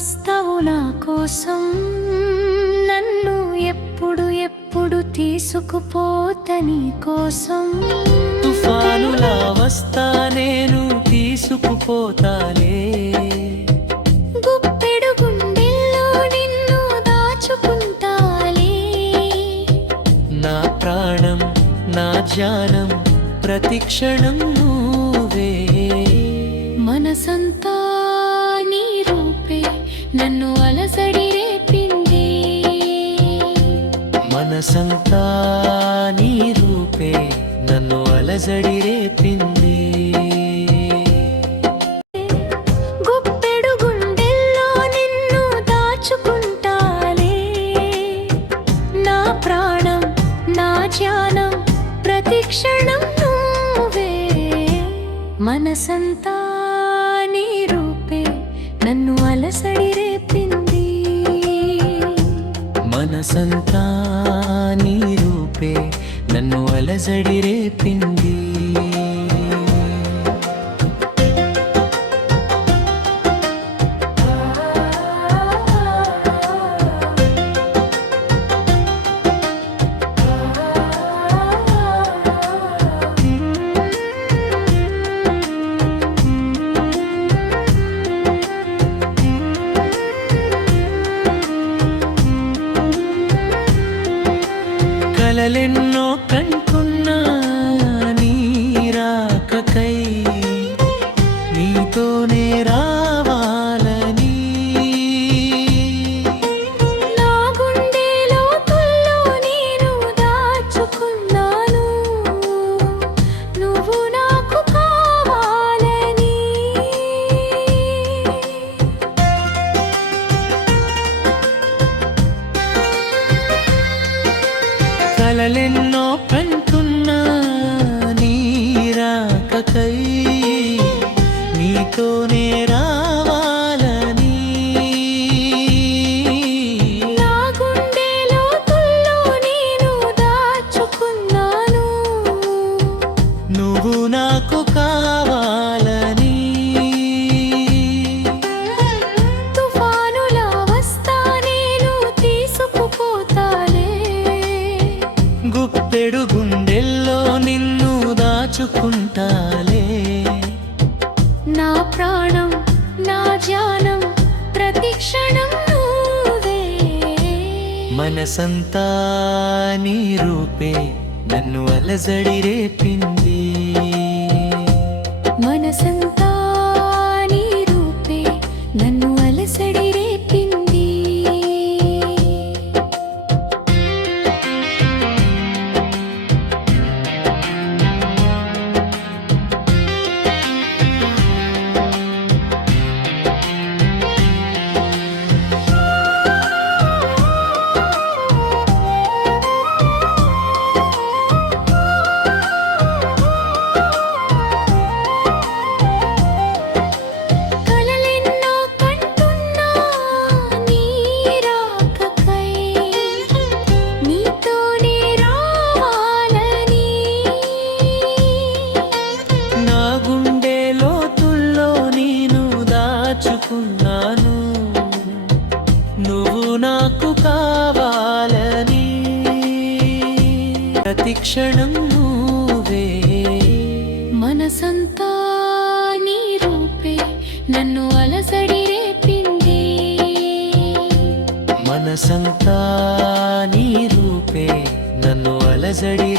వస్తావు నా కోసం, నన్ను ఎప్పుడు ఎప్పుడు తీసుకుపోతా నీ కోసం. తుఫానులా వస్తా నేను తీసుకుపోతాలే, గుప్పెడు గుండెల్లో నిన్ను దాచుకుంటాలే. నా ప్రాణం నా ధ్యానం ప్రతి క్షణం నువ్వే. మనసంతా నీ రూపే నన్ను అలసడి రేపింది, మనసంతా నీ రూపే నన్ను అలజడి రేపింది. గుప్పెడు గుండెల్లో నిన్ను దాచుకుంటాలే, నా ప్రాణం నా ధ్యానం ప్రతి క్షణం నువ్వే. మనసంతా నీ రూపే నన్ను అలసడి రేపింది, మనసంతా నీ రూపే నన్ను అలజడి రేపింది. కలలెన్నో కంటున్నా నీ రాకకై, నీతోనే రావాలని. నా గుండె లోతుల్లో నేను దాచుకున్నాను, నువ్వు నాకు కావాలని. కలలెన్నో కంటున్నా నీ రాకకై, నీతోనే రావాలని. నా గుండె లోతుల్లో నేను దాచుకున్నాను, నువ్వు నాకు కావాలని. తుఫానులా వస్తా నేను తీసుకుపోతాలే, గుప్పెడు గుండెల్లో నిన్ను దాచుకుంటాలే. నా ప్రాణం నా ధ్యానం ప్రతి క్షణం నువ్వే. మనసంతా నీ రూపే నన్ను అలజడి రేపింది, మనసంతా నీ రూపే నన్ను అలసడి రేపింది. కలలెన్నో కంటున్నా నీ రాకకై, నీతోనే రావాలని. నా గుండె లోతుల్లో నేను దాచుకున్నాను, నువ్వు నాకు కావాలని. ప్రతి క్షణం నువ్వే. మనసంతా నీ రూపే నన్ను అలసడి రేపింది, మనసంతా నీ రూపే నన్ను అలజడి